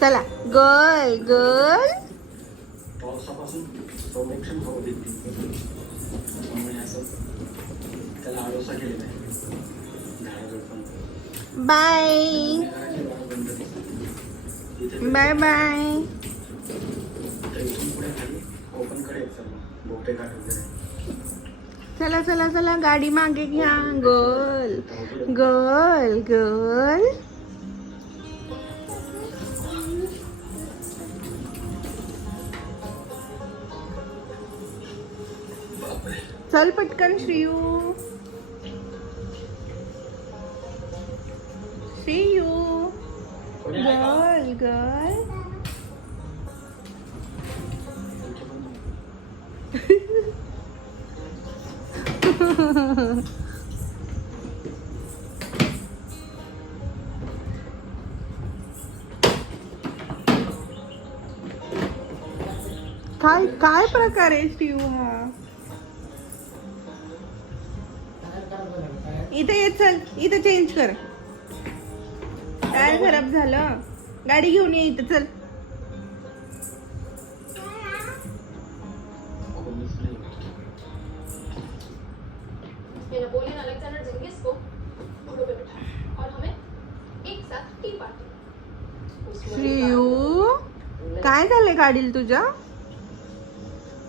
चला girl girl. पावसापासून संरक्षण करू देते. असं त्याला आडोसा केलेला आहे. Bye bye bye. चला चला चला गाडी मागे घ्या. Girl girl girl. चल पटकन श्रीयू. श्रीयू गर्ल गर्ल. काय काय प्रकार आहे श्रीयू हा. इथे ये. चल इथे चेंज कर. टायर खराब झालं. गाडी घेऊन ये इथे. चल नेपोलियन अलेक्जेंडर जिंगिस को घोड़ों पे बिठाया और हमें एक साथ टी पार्टी. श्रीयू काय झालंय गाडीला तुझ्या.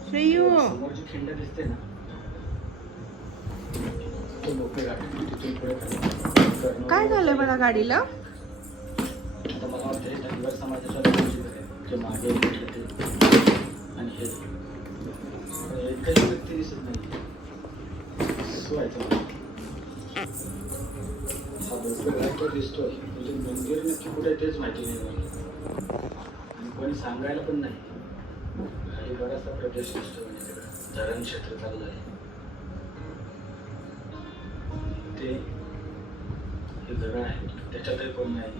श्रीयू समोरची खिंड दिसते ना, तो मोकळी गाडी तिथून पुढे खाली. काय झालंय मला गाडीला. आता मला वाटतं हे धनगर समाजाच्या लोकांची घर आहे, जे मागे घेतले ते आणि हे एकही व्यक्ती दिसत नाही. व्हायचं हा भोसले दिसतोय, म्हणजे मंदिर नक्की कुठे तेच माहिती नाही मला, आणि कोणी सांगायला पण नाही. खाली बराचसा प्रदेश दिसतो, म्हणजे तिकडं धरण क्षेत्र चाललं आहे. ते हे जगह आहे, त्याच्यातही कोण नाही.